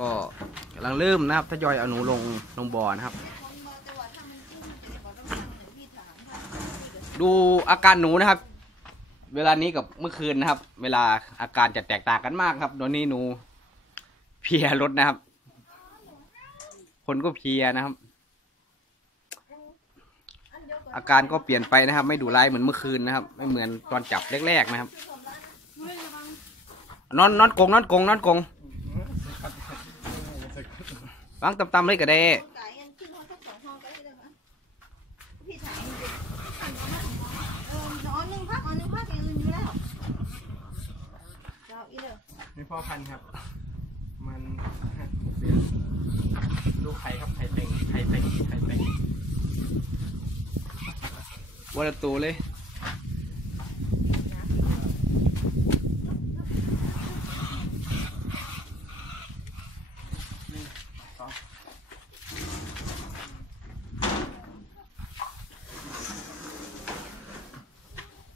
ก็กำลังเริ่มนะครับทยอยเอาหนูลงลงบ่อนะครับ ดูอาการหนูนะครับ เวลานี้กับเมื่อคืนนะครับ เวลาอาการจะแตกต่างกันมากครับตอนนี้หนูเพียรถนะครับ คนก็เพียนะครับ อาการก็เปลี่ยนไปนะครับ ไม่ดุร้ายเหมือนเมื่อคืนนะครับ ไม่เหมือนตอนจับแรกๆนะครับ นอนนอนกงนอนกงนอนกง วางต่ำๆเลยก็ได้ไก่อันขึ้นห้องสักสองห้องก็ได้เลยนะพี่ถ่ายเออนอนหนึ่งพักนอนหนึ่งพักอย่างอื่นอยู่แล้วเราอีเด้อนี่พ่อพันธุ์ครับ มันห้าหกเดือนลูกไข่ครับไข่เต็งไข่เต็งไข่เต็งวันละตัวเลย สอง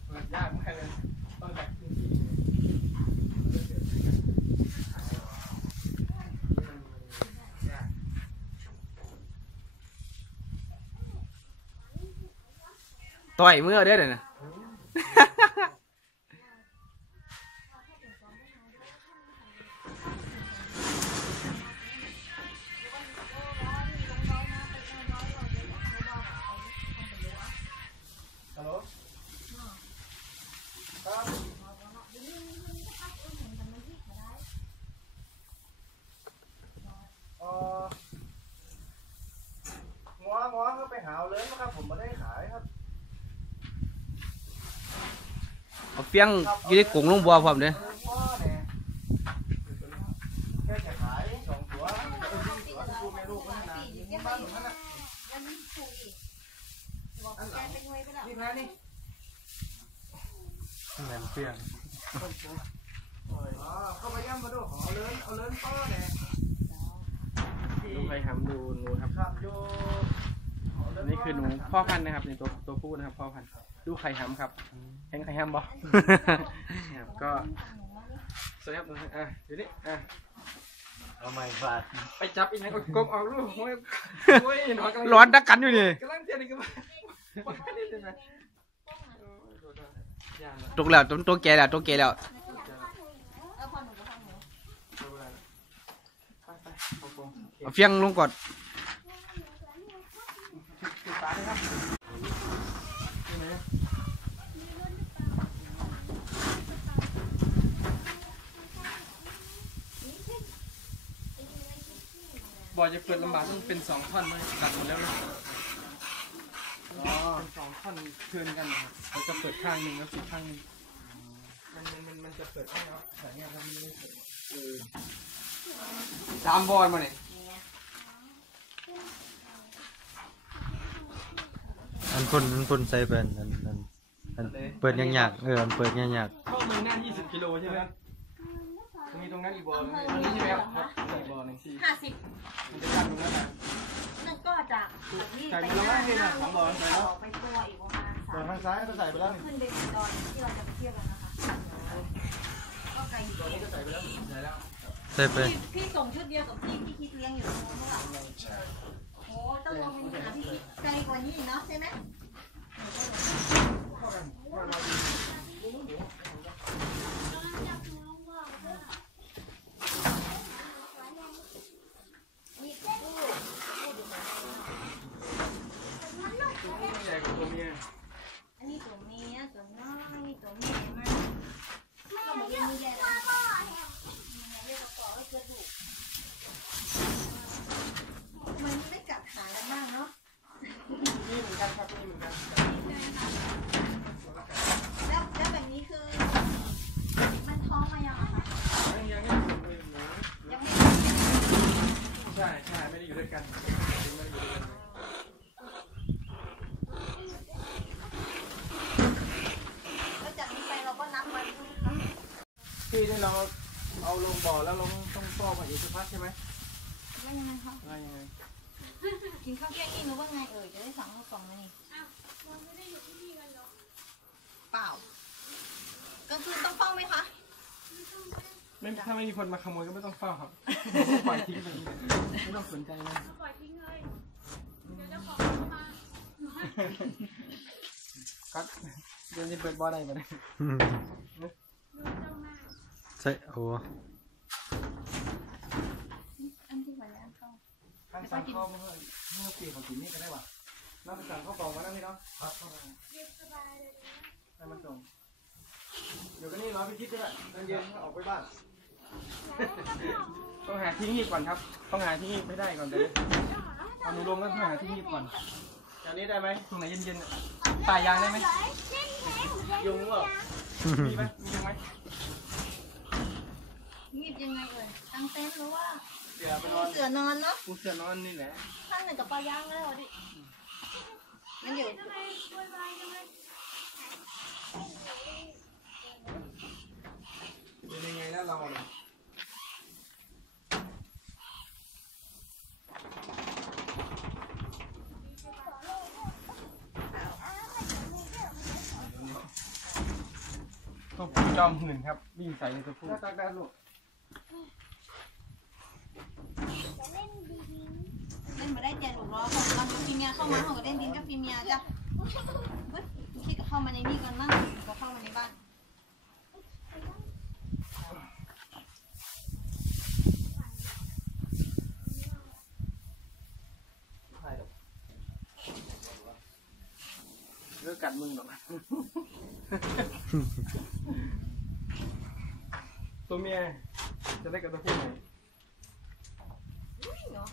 เปิดยากมากเลยต้องจากพื้นที่ยาก ถอยเมื่อเด้อเนี่ะ เอาเฟี้ยงอยู่ในกรงลงบัวพร้อมเด้อเออพ่อเนี่ยแค่จะขายสองตัวเออตัวคู่แม่ลูกนั่นนะอยู่บ้านหนูนั่นน่ะแล้วมันถูกอีกบอกแกเป็นไว้ไปแล้วนี่นะนี่เงินเปลี่ยนอ๋อเข้าไปย่ำมาดูขอเอาเลินเอาเลินป้อเนี่ยดูใครทำดูหนูครับครับโย อันนี่คือหนูพ่อพันธุ์นะครับในตัวตัวผู้นะครับพ่อพันธุ์ดูไข่ห้ำครับเห็นไข่ห้ำบ่ ครับก็สวัสดีครับอะเดี๋ยวนี้อะทำไมบาดไปจับอีกไหนก็กบออกลูกโอ้ยโอ้ยหนอนกำลังร้อนดักกันอยู่นี่กำลังเทียนนี่ก็มาว่าไม่ได้เลยนะโอ้ยโดนแล้วย่างละตกแล้วตัวตัวแก่แล้วตัวแก่แล้ว เออพอหนูก็พอหนูไปไปโอ้โหเอาเฟี้ยงลงก่อน ปิดตาเลยครับนี่ไหนบ่อจะเปิดลำบากต้องเป็นสองท่อนเลยตัดหมดแล้วนะอ๋อเป็นสองท่อนเทินกันนะครับแล้วจะเปิดข้างหนึ่งแล้วปิดข้างหนึ่งมันมันมันมันจะเปิดให้ครับแต่เนี่ยมันไม่ได้เปิดตามบอลมาเนี่ย อันพ่นอันพ่นใส่เป็นอันอันอันเปิดยังยากเอออันเปิดยังยากเข้ามือหน้า20 กิโลใช่ไหมมีตรงนั้นอีกบอลนึงตรงนี้ใช่ไหมครับครับอีกบอลหนึ่งที่ห้าสิบมันจะกั้นตรงนั้นนะนั่นก็จากนี่ใส่ไปมาแล้วว่านี่นะสองบอลใส่แล้วไปตัวอีกประมาณเปิดสามทางซ้ายก็ใส่ไปแล้วนี่ขึ้นไปถึงดอยที่เราจะไปเที่ยวกันนะคะก็ไกลอยู่ก็ใส่ไปแล้วใส่แล้วใส่ไปพี่พี่ส่งชุดเดียวกับพี่ที่คิดเลี้ยงอยู่ตรงนู้นหรอโอ้ ต้องลงมือหาพี่คิดไกลกว่านี้เนาะใช่ไหม ใหญ่กว่าตัวเมีย อันนี้ตัวเมียตัวน้อยนี่ตัวเมียมันก็เหมือนมีใหญ่แล้วเรียกกระป๋อไว้กระดูกมันไม่กัดขากันบ้างเนาะ นี่เหมือนกันครับนี่เหมือนกัน แล้วแล้วแบบนี้คือ มันท้องมายังอะคะ ยังยังไม่ถึงเลยหนู ยังไม่ ใช่ใช่ไม่ได้อยู่ด้วยกันไม่ได้อยู่ด้วยกัน แล้วจากนี้ไปเราก็นับวันใช่ไหมคะ ที่ที่เราเอาลงบ่อแล้วเราต้องฟอกมาอีกสักพักใช่ไหม ว่ายังไงคะ ว่ายัง ไงกินข้าวเที่ยงนี่หนูว่าไงเอ่ยจะได้สั่งข้าวกล่องมานี่เปล่ากลางคืนต้องเฝ้าไหมคะไม่ถ้าไม่มีคนมาขโมยก็ไม่ต้องเฝ้าครับปล่อยทิ้งไปเลยไม่ต้องสนใจนะปล่อยทิ้งเลยเดี๋ยวเจ้าของเข้ามาครับเดี๋ยวนี้เปิดบ่อได้ไหมเนี่ยอืมดูเจ้าหน้าใส่โอ้ อันที่หัวแล้วเข้า ข้างสั่งข้าวเมื่อเมื่อปีของกินนี่ก็ได้ว่ะน้าไปสั่งข้าวกล่องมาแล้วพี่เนาะครับเข้ามาให้มันส่งเดี๋ยวก็นี่รอพี่คิดก็ได้เย็นๆก็ออกไปบ้านต้องหาที่งีบก่อนครับ ต้องหาที่งีบไม่ได้ก่อนเดี๋ยวตอนหนูลงก็ต้องหาที่งีบก่อนแถวนี้ได้ไหมตรงไหนเย็นๆอะป่ายางได้ไหมยุงหรือเปล่ามีไหมมียุงไหมงีบยังไงเอ่ยตั้งเต็นท์หรือว่าเสือไปนอนเสือนอนเนาะปูเสือนอนนี่แหละข้างหนึ่งกับปลายางก็ได้เหรอดิงั้นเดี๋ยวทำไมโวยวายทำไมเป็นยังไงแล้วเราเนี่ยตัวผู้จอมหื่นครับวิ่งใส่ในตัวผู้ตักได้ลูก เล่นมาได้เจนลูกล้อของเราฟีเมียเข้ามาเขาก็เล่นดินกับฟีเมียจ้ะเฮ้ยคิดกับเข้ามาในนี่ก่อนมั่งก็เข้ามาในบ้านใช่หรอกเลิกกัดมึงหรอกตัวเมียจะได้กับตัวผู้ไหน เนาะ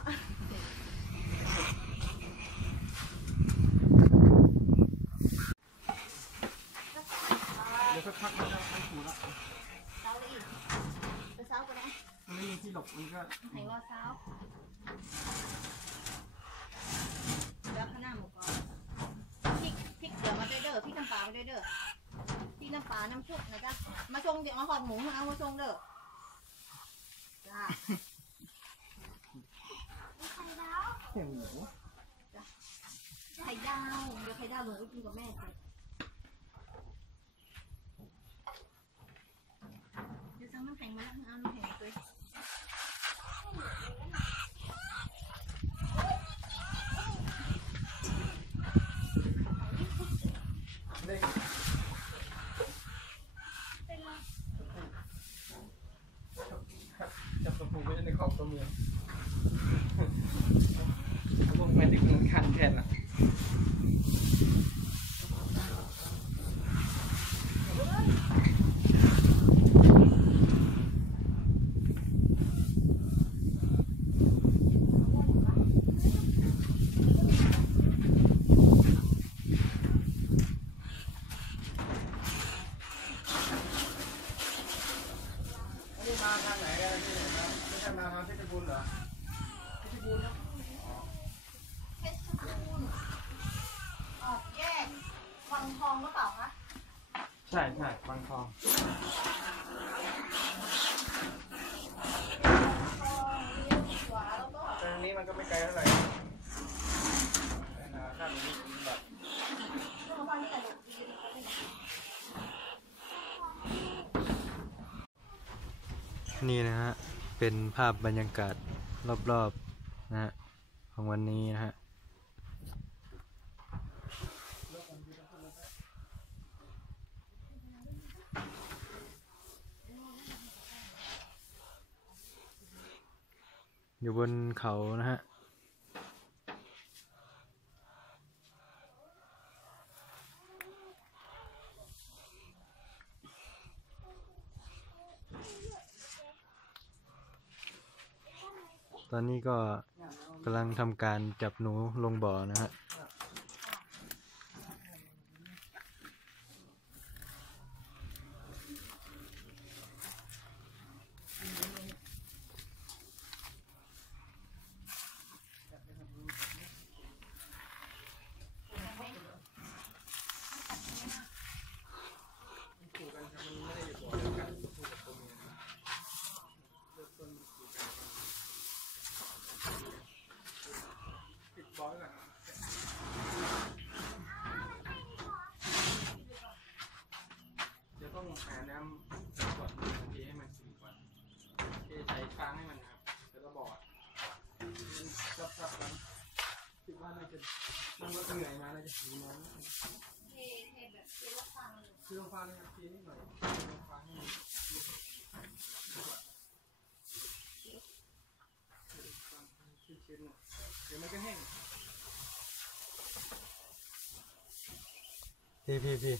เดี๋ยวสักพักมันจะมันถูละเช้าเลยอีกไปเช้าก็ได้มันไม่มีที่หลบมันก็ไหนว่าเช้าแล้วข้างหน้าหมูกรอบพริกพริกเดี๋ยวมาด้วยเด้อพริกน้ำปลามาด้วยเด้อพริกน้ำปลาน้ำชุบนะจ๊ะมาชงเดี๋ยวมาหอดหมูมาเอามาชงเด้อจ้า เห็นหมูไข่ดาวเดี๋ยวไข่ดาวลงไปกินกับแม่จ้ะเดี๋ยวสั่งน้ำแข็งมาแล้วเอาน้ำแข็งมาด้วย เล็กจับตัวผู้ไว้ในครอบตัวเมียลงไปถึงคันแทนละ นี่มาทางไหนกันพี่ ครับไม่ใช่มาทางเพชรบูรณ์เหรอเพชรบูรณ์ครับเพชรบูรณ์ออกแยกวังทองหรือเปล่าคะใช่ใช่บางทองขวาแล้วก็ทางนี้มันก็ไม่ไกลเท่าไหร่แต่นะข้ามนี้แบบเรื่องบ้านนี่แหละลูกยืนเขาเป็นนี่นะฮะ เป็นภาพบรรยากาศรอบๆนะฮะของวันนี้นะฮะอยู่บนเขานะฮะ อนนี้ก็กำลังทำการจับหนูลงบ่อนะฮะ ติดบอลก่อน จะนั่ งรถเหนื่อยมาเราจะหิวน้ำเทเทแบบเทรถฟังเลยคือลงฟ้าเลยครับทีนิดหน่อยลงฟ้าให้ชื้นๆหน่อยเดี๋ยวมันก็แห้งพี่พี่พี่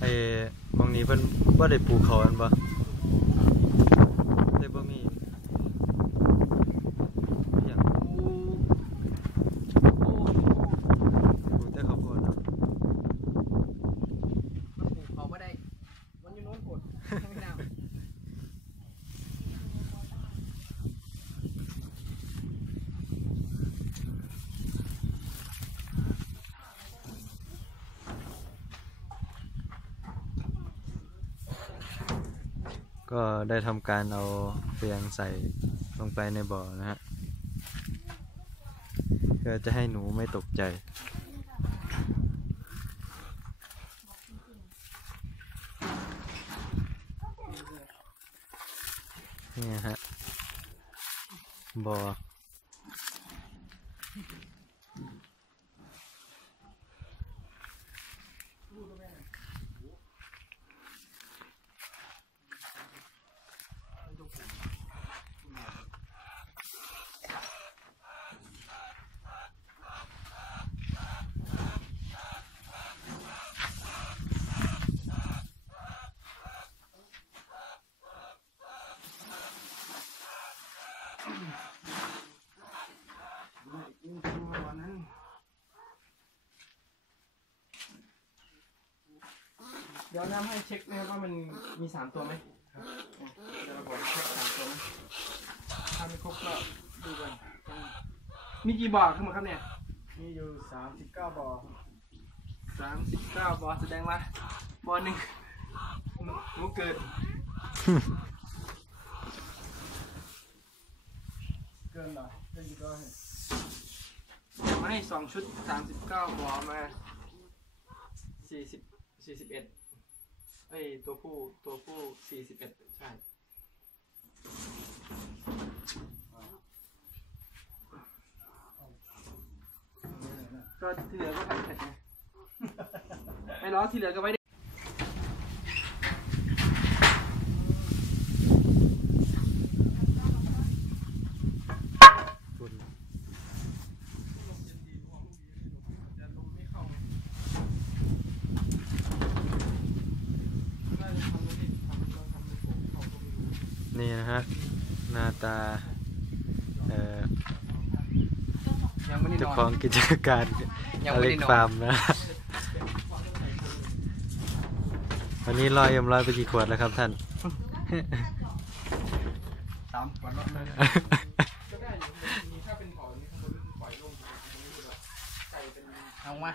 ไอ้หมอง นี้เพิ่นบ่ได้ปลูกเขาอันบ่ได้บ่มีอหย่างปลูกแต่ข้าวโพดเนาะ เขาไม่ได้ มันอยู่โน้นโหดไม่น่า ก็ได้ทำการเอาเฟียงใส่ลงไปในบ่อนะฮะเพื่อจะให้หนูไม่ตกใจ นี่ฮะบ่อ ดี๋ยวน้ำให้เช็คนะครับว่ามันมีสามตัวไหมครับเดี๋ยวเราบอกเช็คสามตัวไหมถ้าไม่ครบก็ดูกันมีกี่บ่อทั้งหมดครับเนี่ยมีอยู่สามสิบเก้าบ่อสามสิบเก้าบ่อแสดงว่าบ่อหนึ่งหนูเกิด เกินเหรอเกินกี่ตัวเห็นมาให้สองชุดสามสิบเก้าบ่อมาสี่สิบสี่สิบเอ็ด เอ้ยตัวผู้ตัวผู้สี่สิบเอ็ดใช่ก็ที่เหลือก็ทำเสร็จไงไม่ล้อที่เหลือก็ไว้ได้ ฝุ่น นี่นะฮะหน้าตาเอ่อยังไม่ได้นเจ้าอนของกิจการยังอไม่เล็ได้กนอน ฟาร์มนะ วันนี้ลอยเอ็มร้อยไปกี่ขวดแล้วครับท่าน สามวันรถเลย ก็ได้อยู่ทีนี้ถ้าเป็นบ่อนี่ข้างบนปล่อยลงตรงนี้เลยใส่เป็น เอามา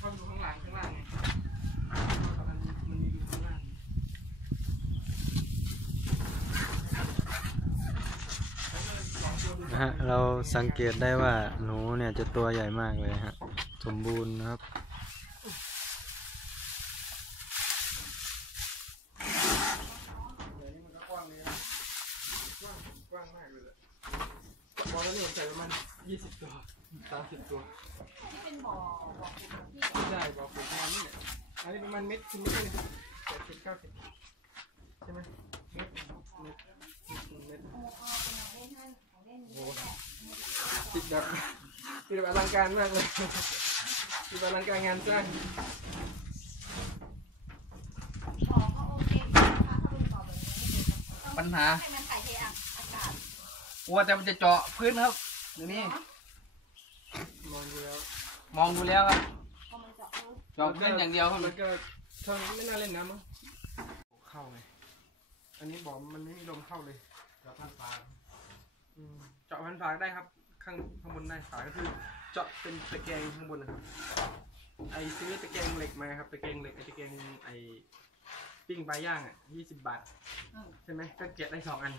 ช่องดูข้างหลังข้างล่างไงมันมันมีอยู่ข้างล่าง นะฮะ เรา สังเกตได้ว่าหนูเนี่ยจะตัวใหญ่มากเลยฮะ สมบูรณ์นะครับเดี๋ยวนี้มันกว้างเลยนะกว้างกว้างมากเลยแหละบอลแล้วนี่ผมใส่ประมาณยี่สิบตัวสามสิบตัวที่เป็นบ่อบ่อขุดของพี่ใช่บอกผมประมาณนี้แหละอันนี้ประมาณเม็ดคุณไม่ใช่แปดสิบเก้าสิบใช่ไหมเม็ดเม็ดเม็ดเอาเอาเป็นองเล่นท่านของเล่นนี่แหละ ติดแบบติดแบบอลังการมากเลยติดแบบอลังการงานสร้างบ่อก็โอเคอยู่นะคะถ้าเป็นบ่อแบบนี้ต้องปัญหาให้มันถ่ายเทอากาศกลัวแต่มันจะเจาะพื้นครับเดี๋ยวนี้มองดูแล้วมองดูแล้วครับพอมันเจาะปุ๊บเจาะพื้นอย่างเดียวครับแล้วก็เท่านี้ไม่น่าเล่นน้ำมั้งเข้าไงอันนี้บอกมันไม่มีลมเข้าเลยแล้วพันปลาอื มเจาะพันฝาได้ครับ ข้างข้างบนได้ฝาก็คือเจาะเป็นตะแกรงข้างบนนะครับ ไอซื้อตะแกรงเหล็กมาครับตะแกรงเหล็กไอตะแกรงไอปิ้งปลาย่างอะยี่สิบบาทอืมใช่ไหมก็เก็บได้สองอัน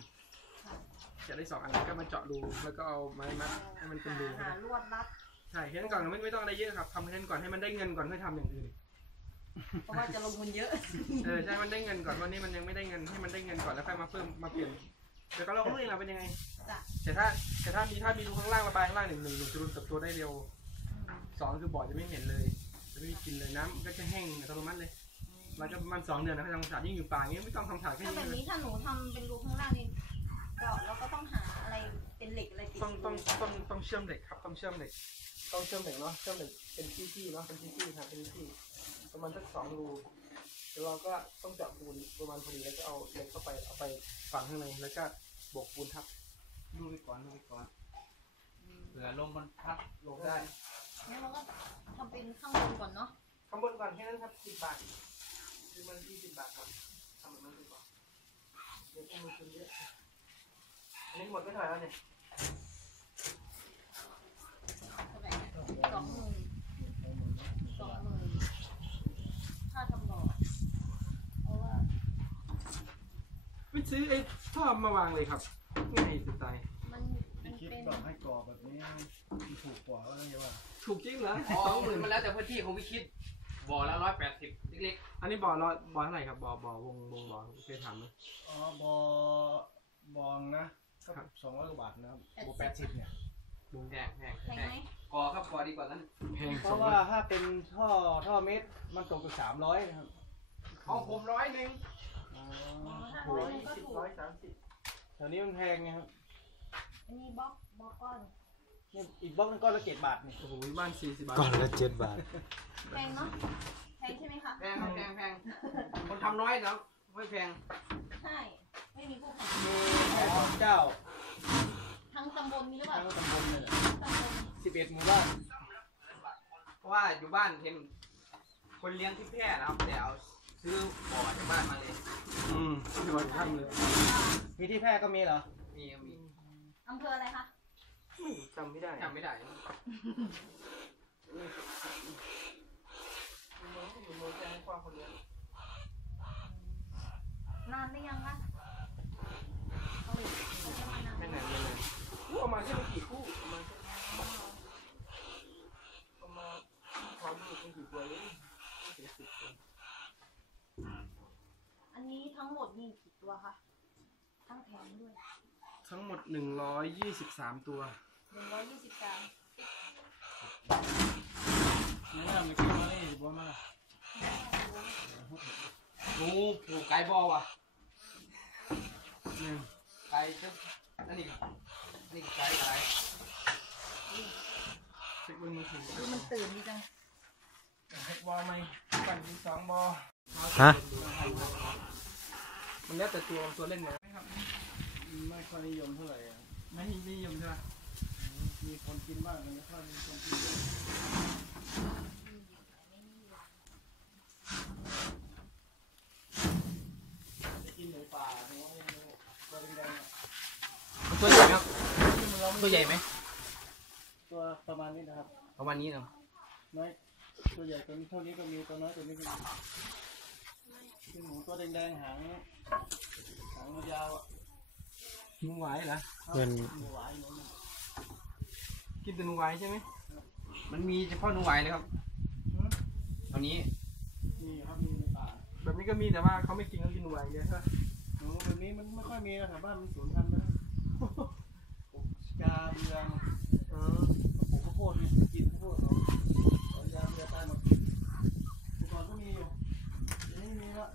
เก็บได้สองอันแล้วก็มาเจาะรูแล้วก็เอาไม้มัดให้มันเป็นรูหาลวดรัดใช่แค่นั้นก่อนไม่ไม่ต้องอะไรเยอะครับทำแค่นั้นก่อนให้มันได้เงินก่อนค่อยทำอย่างอื่นเพราะว่าจะลงทุนเยอะ เออใช่ มันได้เงินก่อนวันนี้มันยังไม่ได้เงินให้มันได้เงินก่อนแล้วค่อยมาเพิ่มมาเปลี่ยน เดี๋ยวก็ลองดูเองเราเป็นยังไงจ้ะแต่ถ้าแต่ถ้ามีถ้ามีรูข้างล่างระบายข้างล่างหนึ่งหนึ่งหนึ่งจะรุนเติบโตได้เร็วสองคือบ่อจะไม่เหม็นเลยจะไม่มีกลินเลยน้ำก็จะแห้งอัตโนมัติเลยมันก็ประมาณสองเดือนนะถ้าทำความสะอาดยิ่งอยู่ป่าอย่างเงี้ยไม่ต้องทำความสะอาดแค่ถ้านี้แบบเลยนี้ถ้าหนูทำเป็นรูข้างล่างนี่เจาะแล้วก็ต้องหาอะไรเป็นเหล็กอะไรติดต้องต้องต้องต้องเชื่อมเหล็กครับต้องเชื่อมเหล็กต้องเชื่อมเหล็กเนาะเชื่อมเหล็กเป็นที่ๆเนาะเป็นที่ๆครับเป็นที่ๆประมาณสักสองรูแล้วเราก็ต้องเจาะปูนประมาณพอดีแล้วก็เอาเหล็กเข้าไปเอาไปฝังข้างในแล้วก็โบกปูนทับดูไปก่อนดูไปก่อนเผื่อลมมันพัดลงได้งั้นเราก็ทำเป็นข้างบนก่อนเนาะข้างบนก่อนแค่นั้นครับสิบบาทคือมันยี่สิบบาทครับทำแบบนั้นดีกว่าเดี๋ยวพวกมันกินเยอะอันนี้หมดไปเท่าไหร่แล้วเนี่ยเท่าไหร่เนี่ยสองหมื่นสองหมื่นค่าทำบ่อเพราะว่า ไป ซื้อไอ้ท่อมาวางเลยครับง่ายสุดตายมันมัที่นคิดเป็น บอกให้กรอบแบบนี้ถูกกว่าว่าไงวะถูกจริงเหรออ๋อหมื่นมันแล้วแต่พื้นที่ของพี่คิดบ่อละร้อยแปดสิบเล็กอันนี้บ่อร้อยบ่อเท่าไหร่ครับบ่อบ่อวงวงบ่อเคยถามไหมอ๋อบอบองนะก็สองร้อยกว่าบาทนะครับโบแปดสิบเนี่ยๆแพงแพงแพงแพไหงมกอครับกอดีกว่านั้นแพงเพราะว่าถ้าเป็นท่อท่อเม็ดมันตกไปสามร้อยนะครับของผมร้อยหนึ่ง อ๋ออ๋อถ้าร้ร้ออยยหนึงก็สิบถูกร้อยสามสิบแถวนี้มันแพงไงครับอันนี้บล็อกบล็อกก้อนเนี่ยอีกบล็อกนึงก็ละเจ็ดบาทนี่โอ้โหบ้านสี่สิบบาทก่อนละเจ็ดบาท แพงเนาะแพงใช่ไหมคะแพงครับแพงแพงคนทำน้อยเนาะไม่แพงใช่ไม่มีคู่แข่งมีแค่สองเจ้าทั้งตำบลมีหรือเปล่าทั้งตำบลเลยตำบลสิบเอ็ดหมู่บ้านเพราะว่าอยู่บ้านเห็นคนเลี้ยงที่แพร่นะครับแต่เอา ซื้อบ่อจากบ้านมาเลย อืมที่วันทำเลย มีที่แพร่ก็มีเหรอมีมีอำเภออะไรคะ ไม่จำไม่ได้จำไม่ได้อยู่เมืองอยู่เมืองแจ้งกว้างคนเดียวนานหรือยังคะเอาอีกเอาจะมานาน ไม่ไหนเลยเลยอู้เอามาแค่ไม่กี่คู่เอามาแค่เอามาความรู้ไม่กี่ตัวเลยไม่ถึงสิบตัว อันนี้ทั้งหมดมีกี่ตัว คะทั้งแถมด้วยทั้งหมดหนึ่งร้อยยี่สิบสามตัวหนึ่งร้อยยี่สิบสามเนี่ยนะมีกี่มานี่บัวมาดูผูกไก่บอว่ะเนี่ยไก่จะนั่นนี่นี่ไก่ไก่เช็คบนมือถือดูมันตื่นดีจังเฮ็ดวอลไหมปั่นที่สองบอฮะ มันแล้วแต่ตัวตัวเล่นนะไม่ค่อยนิยมเท่าไหร่อะไม่นิยมใช่ไหมมีคนกินบ้างแต่ไม่ค่อยมีคนกินเยอะกินหมูป่าหนูว่าอย่างนี้ตัวแดงๆอะตัวใหญ่ไหมครับที่มันเราไม่ตัวใหญ่ไหมตัวประมาณนี้นะครับ ประมาณนี้เนาะน้อยตัวใหญ่ตัวนี้เท่านี้ก็มีตัวน้อยตัวนี้ก็มี เป็นหมูตัวแดงๆหางหางยาวอะหนูหวายเหรอมัน หมูหวนูเนกินแต่หนูหวาใช่ไหมมันมีเฉพาะหนูไหวาเลยครับตอนนี้มีครับมีในป่าแบบนี้ก็มีแต่ว่าเขาไม่กินเขากินหนูหวายอย่เยวใช่ไหมหนูแบบนี้มันไม่ค่อยมีนะแถวบ้านมันสูญพันธุ์ไปแล้วาเบืองเออปลูกข้าวโพดมีกินข้าวโพดเอาเอายาเบือตายหมดแต่ก่อนก็มีอยู่เดี๋นี้ไม่มีละ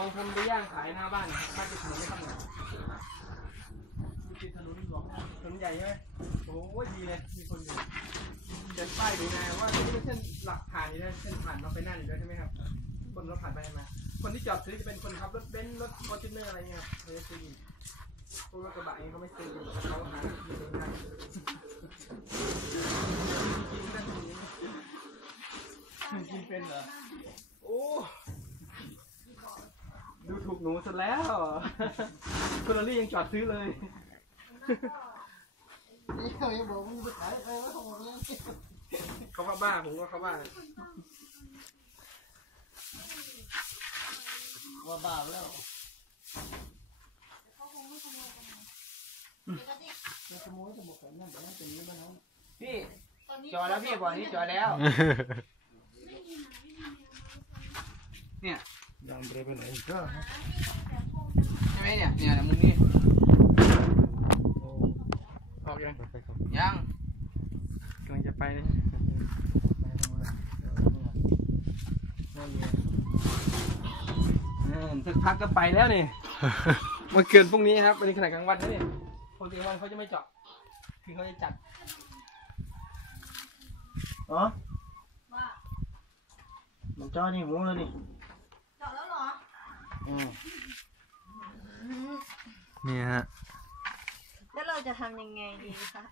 องทำไปย่างขายหน้าบ้านครับข้าจะถนนไม่ทำหน่อยติดถนนหลวงถนนใหญ่ใช่ไหมโอ้โหดีเลย มีคนอยู่เขียนป้ายดูนะว่าที่นี่เป็นเส้นหลักผ่านอยู่นะเส้นผ่านเราไปนั่นอยู่ด้วยใช่ไหมครับ คนรถผ่านไปมา คนที่จอดซื้อจะเป็นคนขับรถเบนซ์รถฟอร์จูเนอร์อะไรเงี้ยครับเขาจะซื้อพวกรถกระบะเองเขาไม่ซื้อเขาหาที่เองได้กินกันอย่างนี้กินเป็นเหรอ โอ้ หนูซะแล้วคุณลลี่ยังจอดซื้อเลย นี่เขายังบอกมึงจะขายอะไรวะของมึงเนี่ยเขาเข้าบ้าผมก็เข้าบ้าว่าบ้าไปแล้วจะขโมยจะบอกกันนั่นแต่นั่นเป็นนี้บ้างนะพี่จอดแล้วพี่บอกนี่จอดแล้ว เนี่ย ยังไม่ได้ไปไหนก็ใช่ไหมเนี่ย เนี่ยมุมนี้ออกยังยังกำลังจะไปเลยอืมสักพักก็ไปแล้วนี่มันเกินพรุ่งนี้ครับวันนี้ขนาดกลางวันนะนี่ปกติกลางวันเขาจะไม่เจาะคือเขาจะจัดอ๋อว่ามันจ้อนี่หูแล้วนี่ เจาะแล้วเหรอ อืม นี่ฮะ แล้วเราจะทำยังไงดีคะ